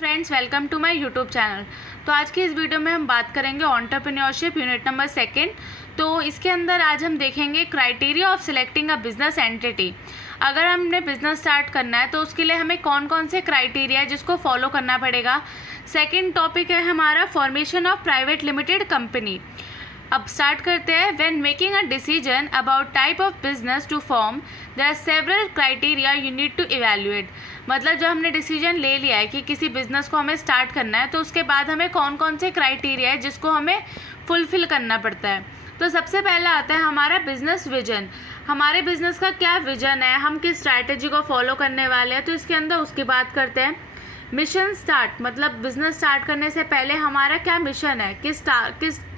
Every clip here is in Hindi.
Friends, welcome to my YouTube channel. तो आज की इस वीडियो में हम बात करेंगे एंटरप्रेन्योरशिप यूनिट नंबर 2। तो इसके अंदर आज हम देखेंगे criteria of selecting a business entity. अगर हमने बिजनेस स्टार्ट करना है तो उसके लिए हमें कौन कौन से क्राइटेरिया है जिसको फॉलो करना पड़ेगा। सेकेंड टॉपिक है हमारा formation of private limited company. अब स्टार्ट करते हैं। When making a decision about type of business to form there are several criteria you need to evaluate. मतलब जब हमने डिसीजन ले लिया है कि किसी बिजनेस को हमें स्टार्ट करना है तो उसके बाद हमें कौन कौन से क्राइटेरिया है जिसको हमें फुलफिल करना पड़ता है। तो सबसे पहला आता है हमारा बिजनेस विजन। हमारे बिजनेस का क्या विजन है, हम किस स्ट्रैटेजी को फॉलो करने वाले हैं, तो इसके अंदर उसकी बात करते हैं। मिशन स्टार्ट, मतलब बिजनेस स्टार्ट करने से पहले हमारा क्या मिशन है, किस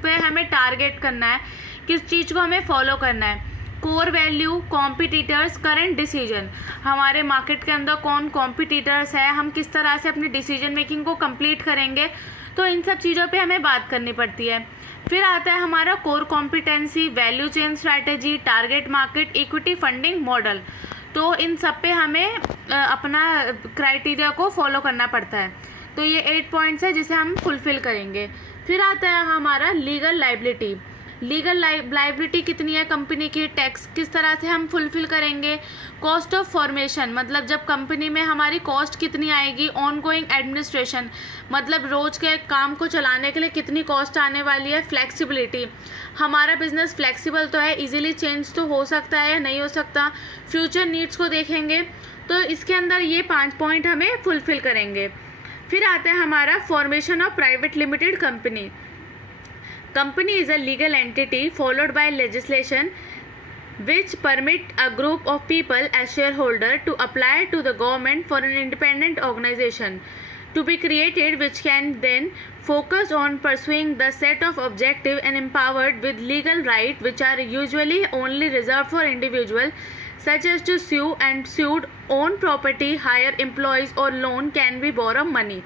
पे हमें टारगेट करना है, किस चीज़ को हमें फॉलो करना है। Core value, competitors, current decision, हमारे मार्केट के अंदर कौन कॉम्पिटिटर्स है, हम किस तरह से अपनी डिसीजन मेकिंग को कंप्लीट करेंगे, तो इन सब चीज़ों पे हमें बात करनी पड़ती है। फिर आता है हमारा core competency, value chain strategy, target market, equity funding model. तो इन सब पे हमें अपना क्राइटेरिया को फॉलो करना पड़ता है। तो ये 8 पॉइंट्स है जिसे हम फुलफिल करेंगे। फिर आता है हमारा लीगल लाइबिलिटी। लीगल लाइबिलिटी कितनी है कंपनी की, टैक्स किस तरह से हम फुलफिल करेंगे। कॉस्ट ऑफ फॉर्मेशन, मतलब जब कंपनी में हमारी कॉस्ट कितनी आएगी। ऑनगोइंग एडमिनिस्ट्रेशन, मतलब रोज के काम को चलाने के लिए कितनी कॉस्ट आने वाली है। फ्लेक्सिबिलिटी, हमारा बिजनेस फ्लेक्सिबल तो है, इजीली चेंज तो हो सकता है या नहीं हो सकता। फ्यूचर नीड्स को देखेंगे। तो इसके अंदर ये 5 पॉइंट हमें फुलफिल करेंगे। फिर आता है हमारा formation of private limited company. Company is a legal entity followed by legislation which permit a group of people as shareholder to apply to the government for an independent organization to be created, which can then focus on pursuing the set of objective and empowered with legal right which are usually only reserved for individual, such as to sue and sued, own property, hire employees or loan can be borrow money।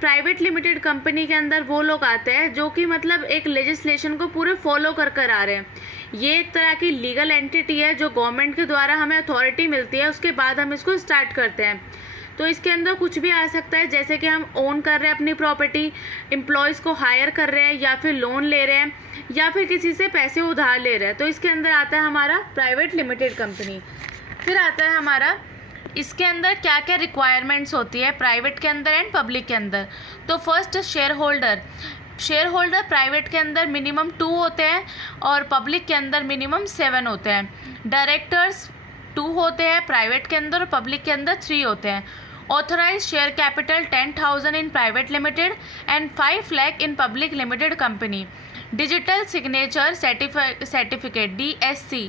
Private limited company के अंदर वो लोग आते हैं जो कि मतलब एक लेजिस्लेशन को पूरे फॉलो कर आ रहे हैं। ये एक तरह की लीगल एंटिटी है जो गवर्नमेंट के द्वारा हमें अथॉरिटी मिलती है, उसके बाद हम इसको स्टार्ट करते हैं। तो इसके अंदर कुछ भी आ सकता है, जैसे कि हम ओन कर रहे हैं अपनी प्रॉपर्टी, एम्प्लॉयज़ को हायर कर रहे हैं, या फिर लोन ले रहे हैं, या फिर किसी से पैसे उधार ले रहे हैं। तो इसके अंदर आता है हमारा प्राइवेट लिमिटेड कंपनी। फिर आता है हमारा इसके अंदर क्या क्या रिक्वायरमेंट्स होती है प्राइवेट के अंदर एंड पब्लिक के अंदर। तो फर्स्ट शेयर होल्डर प्राइवेट के अंदर मिनिमम 2 होते हैं और पब्लिक के अंदर मिनिमम 7 होते हैं। डायरेक्टर्स 2 होते हैं प्राइवेट के अंदर और पब्लिक के अंदर 3 होते हैं। Authorise share capital 10,000 in private limited and 5 lakh in public limited company. Digital signature certificate DSC,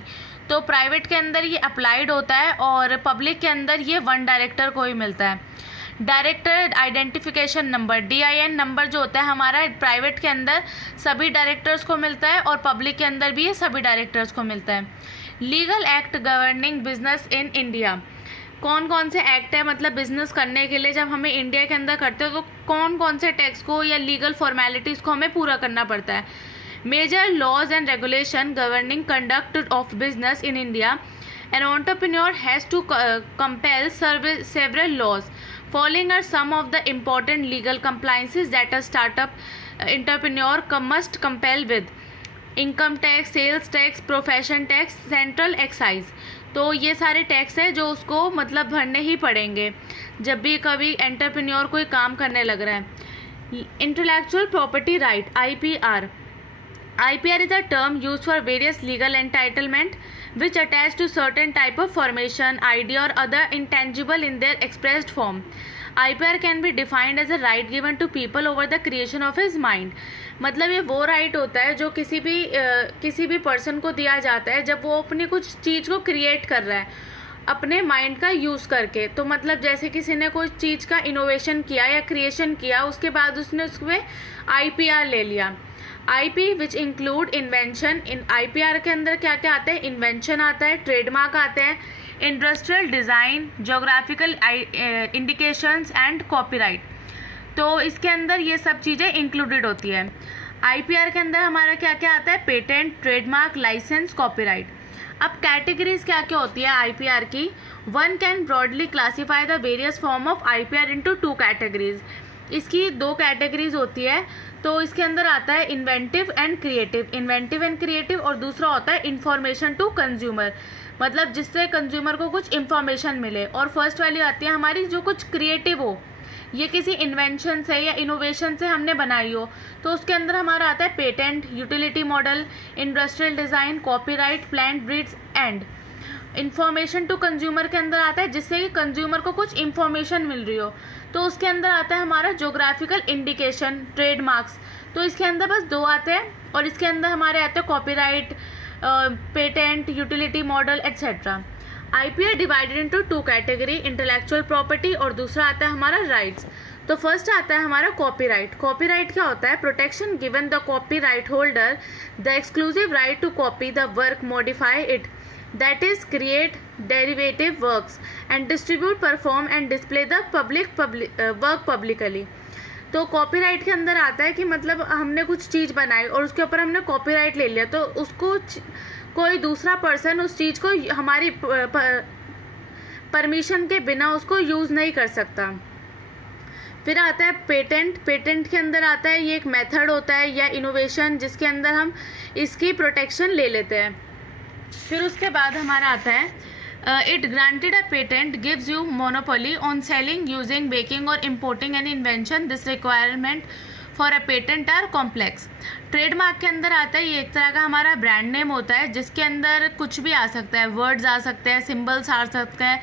तो प्राइवेट के अंदर ये अप्लाइड होता है और पब्लिक के अंदर ये 1 डायरेक्टर को ही मिलता है। Director identification number DIN number जो होता है हमारा प्राइवेट के अंदर सभी डायरेक्टर्स को मिलता है और पब्लिक के अंदर भी ये सभी डायरेक्टर्स को मिलता है। Legal act governing business in India, कौन कौन से एक्ट है, मतलब बिजनेस करने के लिए जब हमें इंडिया के अंदर करते हो तो कौन कौन से टैक्स को या लीगल फॉर्मेलिटीज़ को हमें पूरा करना पड़ता है। Major laws and regulation governing conduct of business in India, an entrepreneur has to compel several laws. Following are some of the important legal compliances that a startup entrepreneur must compel with: income tax, sales tax, profession tax, central excise। तो ये सारे टैक्स है जो उसको मतलब भरने ही पड़ेंगे जब भी कभी एंटरप्रेन्योर कोई काम करने लग रहा है। Intellectual property right IPR is a term used for various legal entitlement which attach to certain type of formation, idea or other intangible in their expressed form. IPR can be defined as a right given to people over the creation of his mind। मतलब ये वो राइट होता है जो किसी भी पर्सन को दिया जाता है जब वो अपनी कुछ चीज़ को क्रिएट कर रहा है अपने माइंड का यूज़ करके। तो मतलब जैसे किसी ने कोई चीज़ का इनोवेशन किया या क्रिएशन किया, उसके बाद उसने उसमें IPR ले लिया। IP which include invention, in IPR के अंदर क्या क्या आता है, इन्वेंशन आता है, ट्रेडमार्क आते हैं, industrial design, geographical indications and copyright. तो इसके अंदर ये सब चीज़ें इंक्लूडेड होती है। IPR के अंदर हमारा क्या क्या आता है, पेटेंट, ट्रेडमार्क, लाइसेंस, कॉपीराइट। अब कैटेगरीज क्या क्या होती है IPR की, one can broadly classify the various form of IPR into 2 categories. इसकी 2 कैटेगरीज होती है। तो इसके अंदर आता है इन्वेंटिव एंड क्रिएटिव, और दूसरा होता है इंफॉर्मेशन टू कंज्यूमर, मतलब जिससे कंज्यूमर को कुछ इंफॉर्मेशन मिले। और फर्स्ट वाली आती है हमारी जो कुछ क्रिएटिव हो, ये किसी इन्वेंशन से या इनोवेशन से हमने बनाई हो, तो उसके अंदर हमारा आता है patent, utility model, industrial design, copyright, plant breeds and information to consumer के अंदर आता है जिससे कि कंज्यूमर को कुछ इंफॉर्मेशन मिल रही हो, तो उसके अंदर आता है हमारा ज्योग्राफिकल इंडिकेशन, ट्रेडमार्क्स। तो इसके अंदर बस 2 आते हैं, और इसके अंदर हमारे आते हैं copyright, patent, utility model etcetera. IPR divided into 2 category, intellectual property और दूसरा आता है हमारा राइट्स। तो फर्स्ट आता है हमारा कॉपीराइट। कॉपीराइट क्या होता है? Protection given the copyright holder the exclusive right to copy the work, modify it, that is create derivative works and distribute, perform and display the work publicly। तो कॉपीराइट के अंदर आता है कि मतलब हमने कुछ चीज़ बनाई और उसके ऊपर हमने कॉपीराइट ले लिया, तो उसको कोई दूसरा पर्सन उस चीज़ को हमारी परमिशन के बिना उसको यूज़ नहीं कर सकता। फिर आता है पेटेंट। पेटेंट के अंदर आता है ये एक मेथड होता है या इनोवेशन जिसके अंदर हम इसकी प्रोटेक्शन ले लेते हैं। फिर उसके बाद हमारा आता है it granted a patent gives you monopoly on selling, using, making और importing an invention. This requirement for a patent are complex. Trademark के अंदर आता है ये एक तरह का हमारा ब्रांड नेम होता है जिसके अंदर कुछ भी आ सकता है, वर्ड्स आ सकते हैं, सिम्बल्स आ सकते हैं,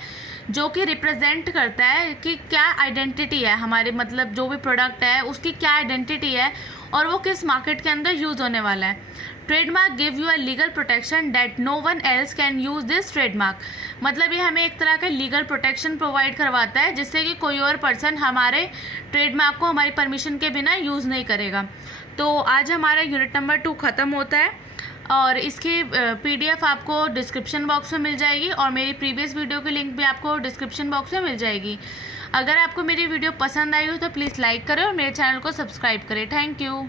जो कि रिप्रेजेंट करता है कि क्या आइडेंटिटी है हमारे, मतलब जो भी प्रोडक्ट है उसकी क्या आइडेंटिटी है और वो किस मार्केट के अंदर यूज़ होने वाला है। Trademark give you a legal protection that no one else can use this trademark. मतलब ये हमें एक तरह का लीगल प्रोटेक्शन प्रोवाइड करवाता है जिससे कि कोई और पर्सन हमारे ट्रेडमार्क को हमारी परमिशन के बिना यूज़ नहीं करेगा। तो आज हमारा यूनिट नंबर 2 ख़त्म होता है और इसकी PDF आपको डिस्क्रिप्शन बॉक्स में मिल जाएगी और मेरी प्रीवियस वीडियो की लिंक भी आपको डिस्क्रिप्शन बॉक्स में मिल जाएगी। अगर आपको मेरी वीडियो पसंद आई हो तो प्लीज़ लाइक करें और मेरे चैनल को सब्सक्राइब करें। Thank you.